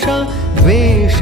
山